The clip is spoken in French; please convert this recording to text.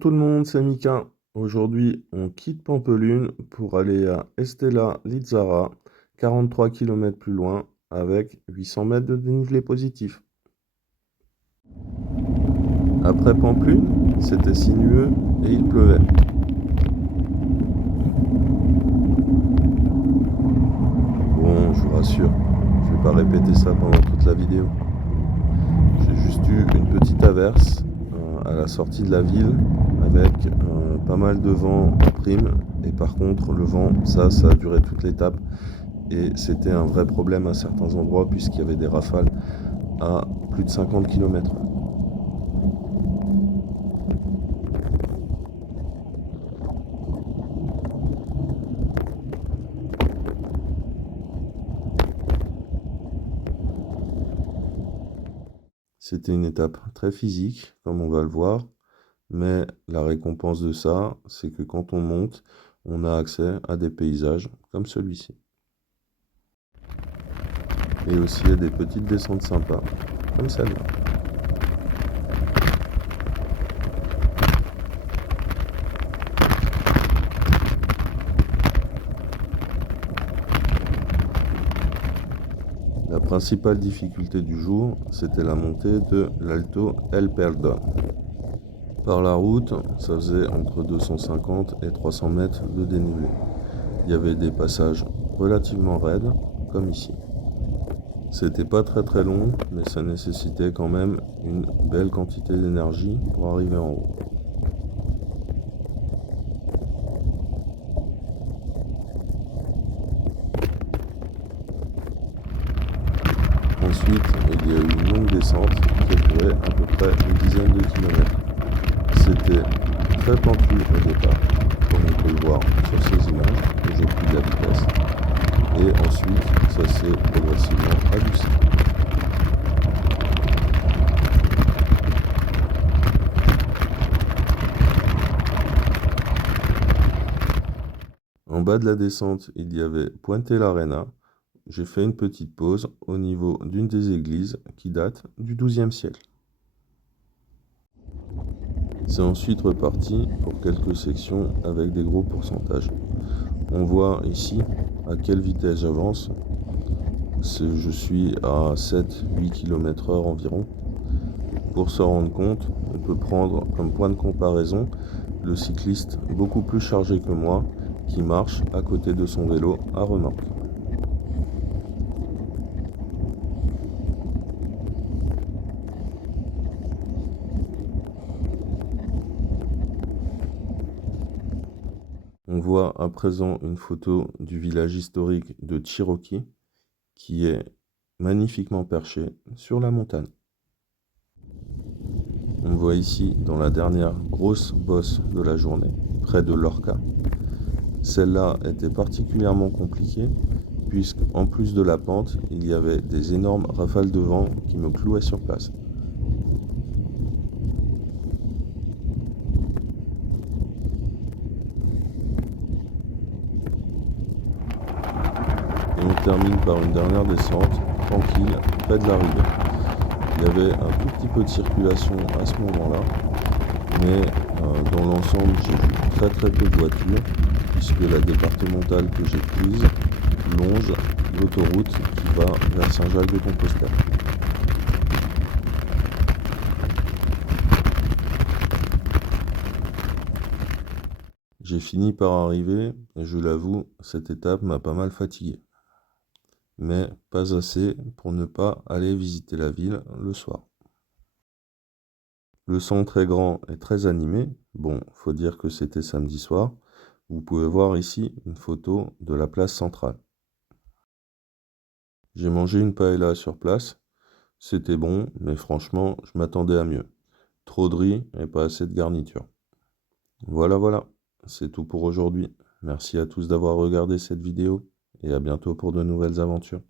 tout le monde, c'est Mika. Aujourd'hui, on quitte Pampelune pour aller à Estella Lizzara, 43 km plus loin, avec 800 mètres de dénivelé positif. Après Pampelune, c'était sinueux et il pleuvait. Bon, je vous rassure, je vais pas répéter ça pendant toute la vidéo. J'ai juste eu une petite averse à la sortie de la ville avec pas mal de vent en prime, et par contre le vent, ça a duré toute l'étape et c'était un vrai problème à certains endroits puisqu'il y avait des rafales à plus de 50 km/h. C'était une étape très physique, comme on va le voir, mais la récompense de ça, c'est que quand on monte, on a accès à des paysages comme celui-ci. Et aussi à des petites descentes sympas, comme celle-là. La principale difficulté du jour, c'était la montée de l'Alto El Perdón. Par la route, ça faisait entre 250 et 300 mètres de dénivelé. Il y avait des passages relativement raides, comme ici. C'était pas très long, mais ça nécessitait quand même une belle quantité d'énergie pour arriver en haut. Ensuite, il y a eu une longue descente qui a duré à peu près une dizaine de kilomètres. C'était très pentu au départ, comme on peut le voir sur ces images, et j'ai pris de la vitesse. Et ensuite, ça s'est progressivement adouci. En bas de la descente, il y avait Puente l'Arena. J'ai fait une petite pause au niveau d'une des églises qui date du XIIe siècle. C'est ensuite reparti pour quelques sections avec des gros pourcentages. On voit ici à quelle vitesse j'avance. Je suis à 7-8 km/h environ. Pour se rendre compte, on peut prendre comme point de comparaison le cycliste beaucoup plus chargé que moi qui marche à côté de son vélo à remorque. On voit à présent une photo du village historique de Cherokee qui est magnifiquement perché sur la montagne. On voit ici dans la dernière grosse bosse de la journée, près de Lorca. Celle-là était particulièrement compliquée puisqu'en plus de la pente, il y avait des énormes rafales de vent qui me clouaient sur place. Et on termine par une dernière descente, tranquille, près de l'arrivée. Il y avait un tout petit peu de circulation à ce moment-là, mais dans l'ensemble, j'ai vu très peu de voitures, puisque la départementale que j'ai prise longe l'autoroute qui va vers Saint-Jacques-de-Compostelle. J'ai fini par arriver, et je l'avoue, cette étape m'a pas mal fatigué. Mais pas assez pour ne pas aller visiter la ville le soir. Le centre est grand et très animé. Bon, faut dire que c'était samedi soir. Vous pouvez voir ici une photo de la place centrale. J'ai mangé une paella sur place. C'était bon, mais franchement, je m'attendais à mieux. Trop de riz et pas assez de garniture. Voilà, c'est tout pour aujourd'hui. Merci à tous d'avoir regardé cette vidéo et à bientôt pour de nouvelles aventures.